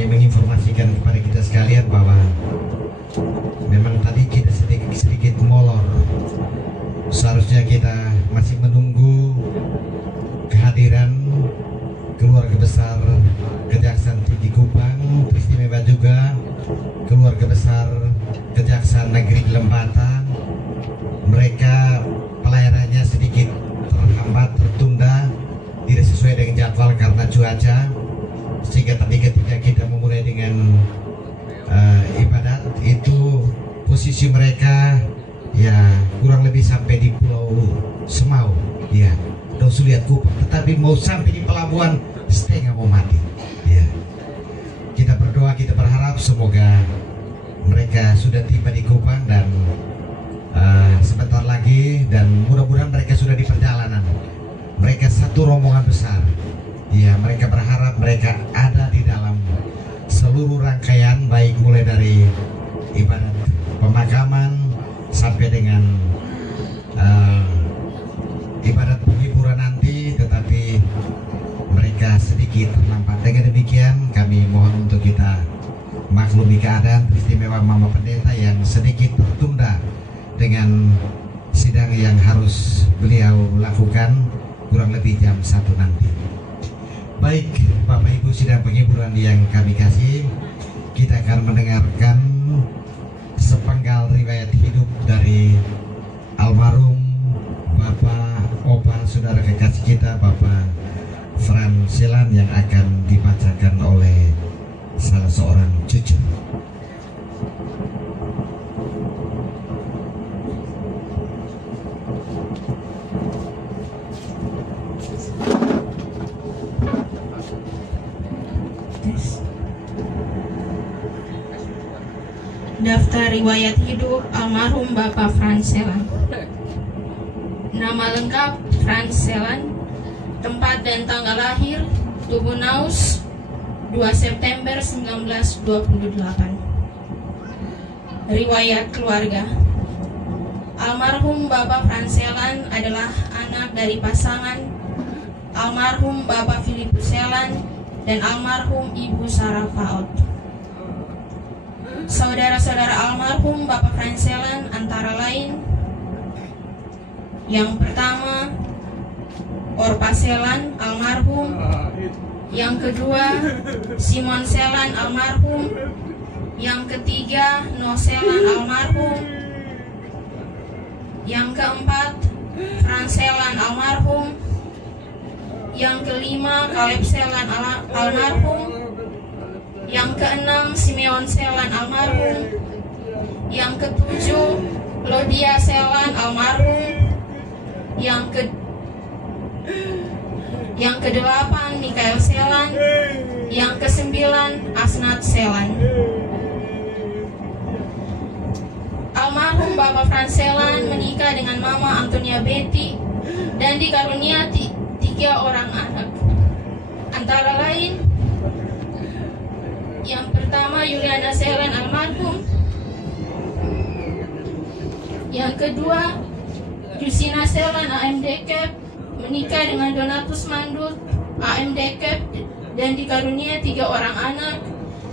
kami menginformasikan kepada kita sekalian bahwa memang tadi kita sedikit molor. Seharusnya kita masih menunggu kehadiran keluarga besar Kejaksaan Tinggi Kupang, istimewa juga keluarga besar Kejaksaan Negeri Lembata. Mereka pelayanannya sedikit terhambat, tertunda, tidak sesuai dengan jadwal karena cuaca, sehingga tadi ketika kita memulai dengan ibadat itu posisi mereka ya kurang lebih sampai di Pulau Semau, ya, Suliat Kupang, tetapi mau sampai di pelabuhan setengah mau mati, ya. Kita berdoa, kita berharap semoga mereka sudah tiba di Kupang dan sebentar lagi, dan mudah-mudahan mereka sudah di perjalanan. Mereka satu rombongan besar, ya. Mereka berharap mereka ada di dalam seluruh rangkaian, baik mulai dari ibadat pemakaman sampai dengan ibadat penghiburan nanti, tetapi mereka sedikit terlambat. Dengan demikian kami mohon untuk kita maklumi keadaan istimewa Mama Pendeta yang sedikit tertunda dengan sidang yang harus beliau lakukan kurang lebih jam 1 nanti. Baik Bapak Ibu, sidang penghiburan yang kami kasih, kita akan mendengarkan sepenggal riwayat hidup dari almarhum Bapak Opa, saudara kekasih kita Bapak Franselan, yang akan dibacakan oleh salah seorang cucu. Daftar riwayat hidup almarhum Bapak Franselan. Nama lengkap Franselan, tempat dan tanggal lahir Tubunaus 2 September 1928. Riwayat keluarga. Almarhum Bapak Franselan adalah anak dari pasangan almarhum Bapak Filipus Selan dan almarhum Ibu Sarah Faot. Saudara-saudara almarhum Bapak Franselan antara lain: yang pertama, Orpa Selan almarhum. Yang kedua, Simon Selan almarhum. Yang ketiga, No Selan almarhum. Yang keempat, Franselan almarhum. Yang kelima, Kaleb Selan almarhum. Yang keenam, Simeon Selan almarhum. Yang ketujuh, Lodia Selan almarhum. Yang kedelapan, Mikael Selan. Yang kesembilan, Asnat Selan. Almarhum Bapak Franselan menikah dengan Mama Antonia Betty dan dikarunia 3 orang anak. Antara lain, yang pertama Juliana Selan almarhum. Yang kedua, Jusina Selan AMD Cap menikah dengan Donatus Mandut AMD Cap dan dikarunia 3 orang anak,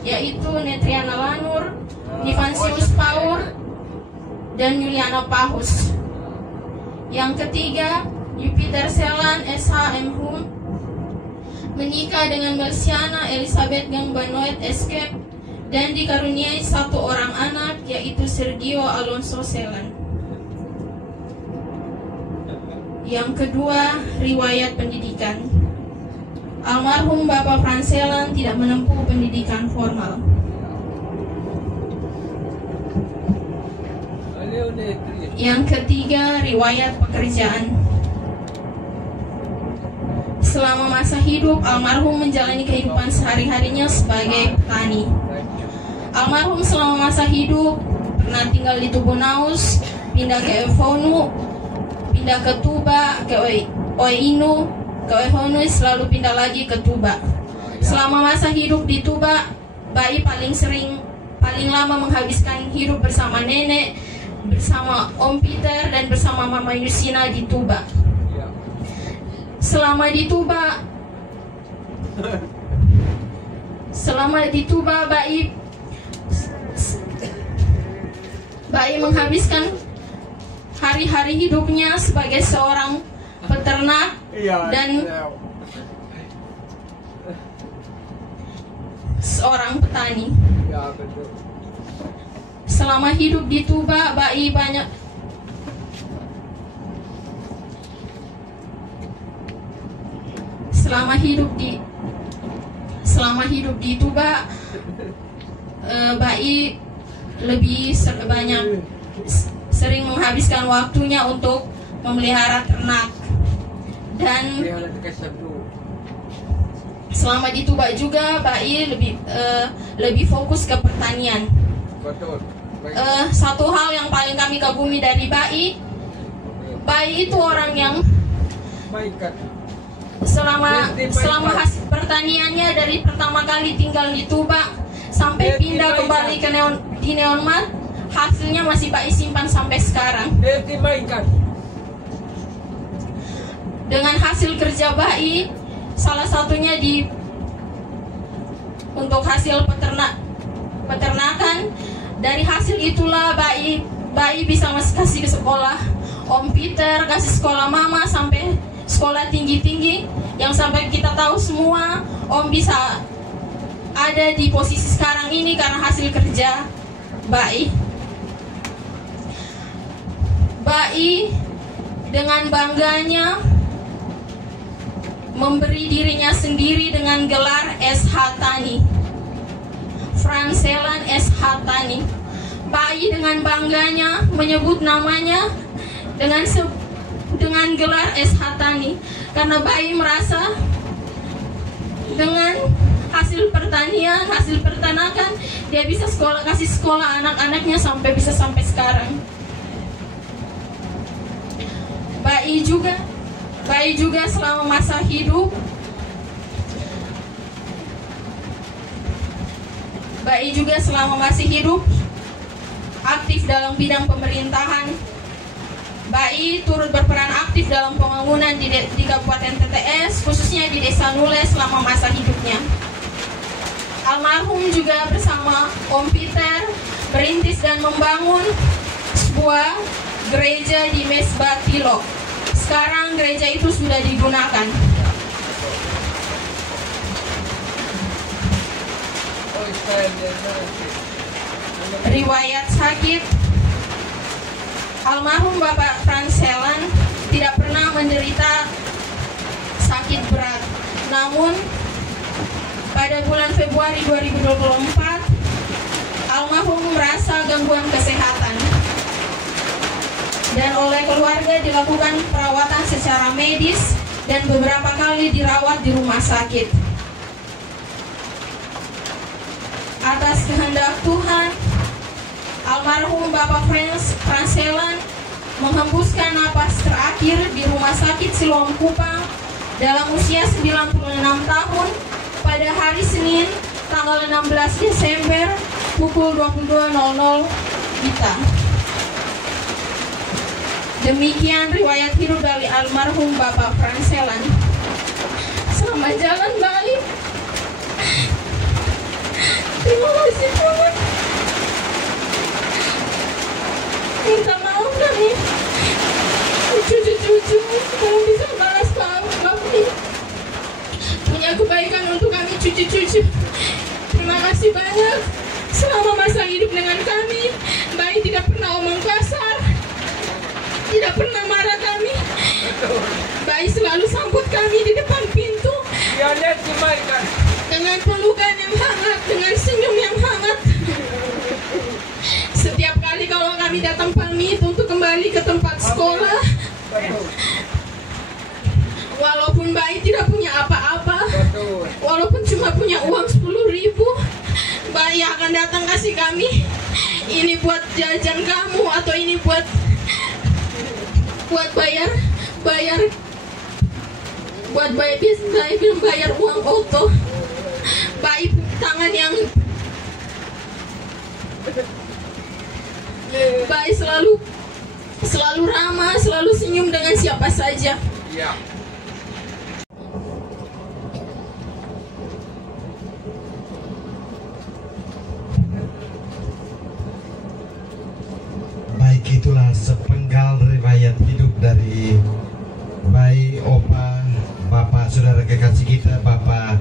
yaitu Netriana Lanur, Divansius Paur, dan Juliana Pahus. Yang ketiga, Jupiter Selan SHM Hum menikah dengan Melsiana Elizabeth Gangbanoit Escape dan dikaruniai 1 orang anak, yaitu Sergio Alonso Selan. Yang kedua, riwayat pendidikan. Almarhum Bapak Franselan tidak menempuh pendidikan formal. Yang ketiga, riwayat pekerjaan. Selama masa hidup, almarhum menjalani kehidupan sehari-harinya sebagai petani. Almarhum selama masa hidup pernah tinggal di Tubunaus, pindah ke Evonu, pindah ke Tuba, ke Oeinu, ke Oehonu, selalu pindah lagi ke Tuba. Selama masa hidup di Tuba, Bayi paling lama menghabiskan hidup bersama nenek, bersama Om Peter, dan bersama Mama Yusina di Tuba. Selama di Tuba, Selama di Tuba, Bayi menghabiskan hari-hari hidupnya sebagai seorang peternak dan seorang petani. Selama hidup di Tuba, Bayi selama hidup di Tuba, Bayi lebih sering menghabiskan waktunya untuk memelihara ternak. Dan selama di Tuba juga Bayi lebih fokus ke pertanian. Satu hal yang paling kami kagumi dari Bayi itu orang yang selama hasil pertaniannya dari pertama kali tinggal di Tuba sampai pindah kembali ke Neonmat, hasilnya masih Bayi simpan sampai sekarang. Dengan hasil kerja Bayi, salah satunya untuk hasil peternakan. Dari hasil itulah Bayi bisa kasih ke sekolah Om Peter, kasih sekolah Mama sampai sekolah tinggi-tinggi, yang sampai kita tahu semua Om bisa ada di posisi sekarang ini karena hasil kerja Bayi. Bayi dengan bangganya memberi dirinya sendiri dengan gelar SH Tani, Franselan SH Tani. Bayi dengan bangganya menyebut namanya dengan gelar SH Tani karena Bayi merasa dengan hasil pertanian, hasil peternakan, dia bisa kasih sekolah anak-anaknya sampai sekarang. Bayi juga selama masa hidup, masih hidup aktif dalam bidang pemerintahan. Bayi turut berperan aktif dalam pembangunan di Kabupaten TTS, khususnya di Desa Nule selama masa hidupnya. Almarhum juga bersama Om Peter merintis dan membangun sebuah gereja di Mesbah Tilok. Sekarang gereja itu sudah digunakan. Riwayat sakit, almarhum Bapak Franselan tidak pernah menderita sakit berat. Namun pada bulan Februari 2024, almarhum merasa gangguan kesehatan dan oleh keluarga dilakukan perawatan secara medis dan beberapa kali dirawat di rumah sakit. Atas kehendak Tuhan, almarhum Bapak Franselan menghembuskan napas terakhir di Rumah Sakit Siloam Kupang dalam usia 96 tahun pada hari Senin tanggal 16 Desember pukul 22.00 WITA. Demikian riwayat hidup dari almarhum Bapak Franselan. Selamat jalan balik. Terima kasih Tuhan. Minta maaf kami cucu-cucu kalau bisa balas bakti punya kebaikan untuk kami cucu-cucu. Terima kasih banyak. Selama masa hidup dengan kami, Bayi tidak pernah omong kasar, tidak pernah marah kami. Bayi selalu sambut kami di depan pintu dengan pelukan yang hangat, dengan senyum yang hangat. Setiap kali kalau kami datang pamit untuk kembali ke tempat sekolah, walaupun Bayi tidak punya apa-apa, walaupun cuma punya uang 10.000, Bayi akan datang kasih kami, ini buat jajan kamu, atau ini buat bayar uang auto. Bayi tangan yang Bayi selalu ramah, selalu senyum dengan siapa saja. itulah sepenggal riwayat hidup dari bayi opa, bapak saudara kekasih kita, Bapak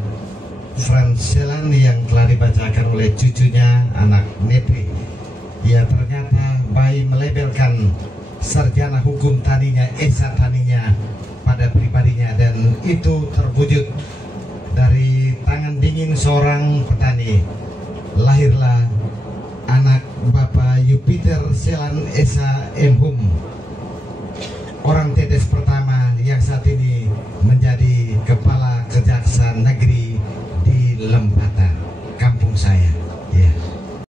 Frans Selan yang telah dibacakan oleh cucunya, anak Nepri. Ya, ternyata bayi melabelkan sarjana hukum taninya, esa taninya pada pribadinya, dan itu terwujud dari tangan dingin seorang petani. Lahirlah anak Bapak Jupiter Selan Esa Emhum, orang tetes